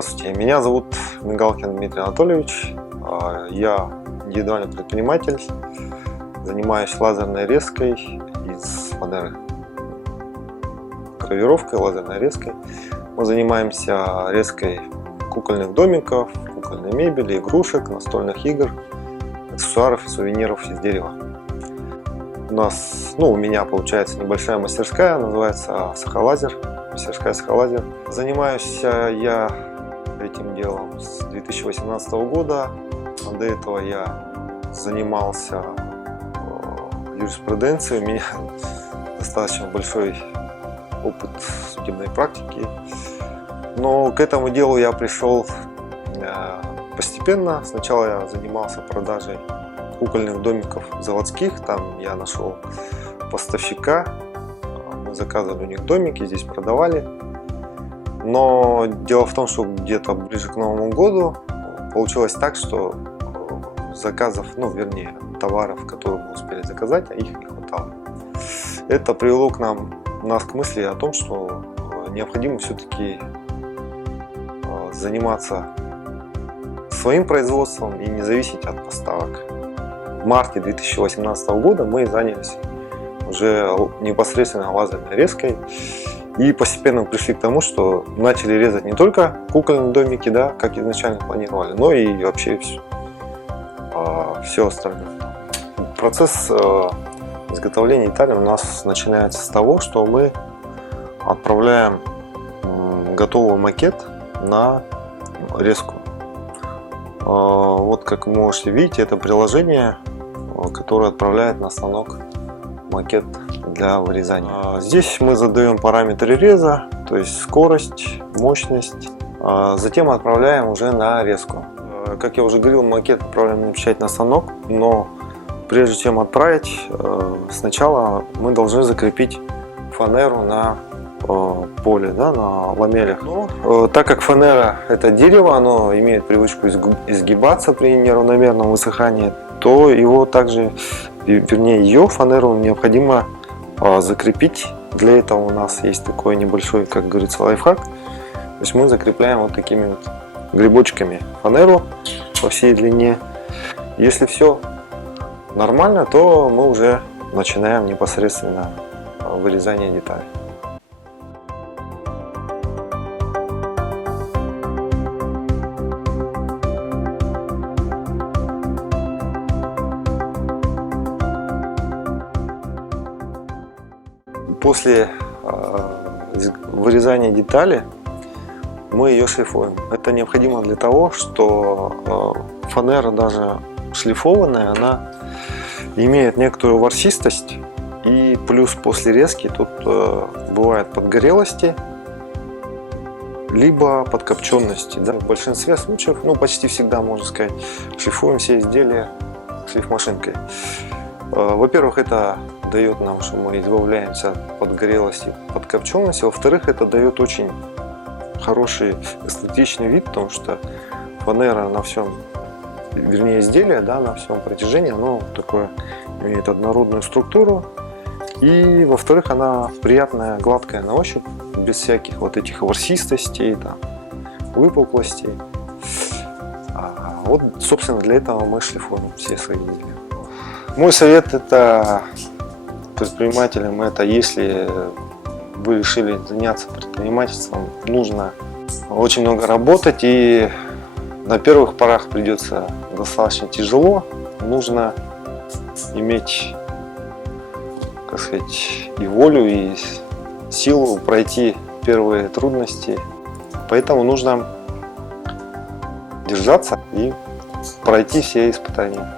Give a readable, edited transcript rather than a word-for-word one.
Здравствуйте, меня зовут Мигалкин Дмитрий Анатольевич. Я индивидуальный предприниматель, занимаюсь лазерной резкой из фанеры, гравировкой, лазерной резкой. Мы занимаемся резкой кукольных домиков, кукольной мебели, игрушек, настольных игр, аксессуаров и сувениров из дерева. У меня получается небольшая мастерская, называется Сахалазер, мастерская Сахалазер. Занимаюсь я этим делом с 2018 года. До этого я занимался юриспруденцией. У меня достаточно большой опыт судебной практики. Но к этому делу я пришел постепенно. Сначала я занимался продажей кукольных домиков заводских. Там я нашел поставщика. Мы заказывали у них домики, здесь продавали. Но дело в том, что где-то ближе к Новому году получилось так, что заказов, товаров, которые мы успели заказать, а их не хватало. Это привело нас к мысли о том, что необходимо все-таки заниматься своим производством и не зависеть от поставок. В марте 2018 года мы занялись уже непосредственно лазерной резкой. И постепенно пришли к тому, что начали резать не только кукольные домики, как изначально планировали, но и вообще все остальное. Процесс изготовления деталей у нас начинается с того, что мы отправляем готовый макет на резку. Вот как вы можете видеть, это приложение, которое отправляет на станок макет для вырезания. Здесь мы задаем параметры реза, то есть скорость, мощность. Затем отправляем уже на резку. Как я уже говорил, макет отправляем напечатать на станок, но прежде чем отправить, сначала мы должны закрепить фанеру на поле, на ламелях. Так как фанера это дерево, оно имеет привычку изгибаться при неравномерном высыхании, то его также, ее фанеру необходимо закрепить. Для этого у нас есть такой небольшой, как говорится, лайфхак. То есть мы закрепляем вот такими вот грибочками фанеру по всей длине. Если все нормально, то мы уже начинаем непосредственно вырезание деталей. После вырезания детали мы ее шлифуем. Это необходимо для того, что фанера, даже шлифованная, она имеет некоторую ворсистость. И плюс после резки тут бывает подгорелости, либо подкопченности. В большинстве случаев, почти всегда, можно сказать, шлифуем все изделия шлифмашинкой. Во-первых, это дает нам, что мы избавляемся от подгорелости, подкопченности. Во-вторых, это дает очень хороший эстетичный вид, потому что фанера на всем, изделие, на всем протяжении, оно такое имеет однородную структуру. И во-вторых, она приятная, гладкая на ощупь, без всяких вот этих ворсистостей, выпуклостей. Вот, собственно, для этого мы шлифуем все свои изделия. Мой совет предпринимателям, это если вы решили заняться предпринимательством, нужно очень много работать, и на первых порах придется достаточно тяжело. Нужно иметь, и волю, и силу пройти первые трудности. Поэтому нужно держаться и пройти все испытания.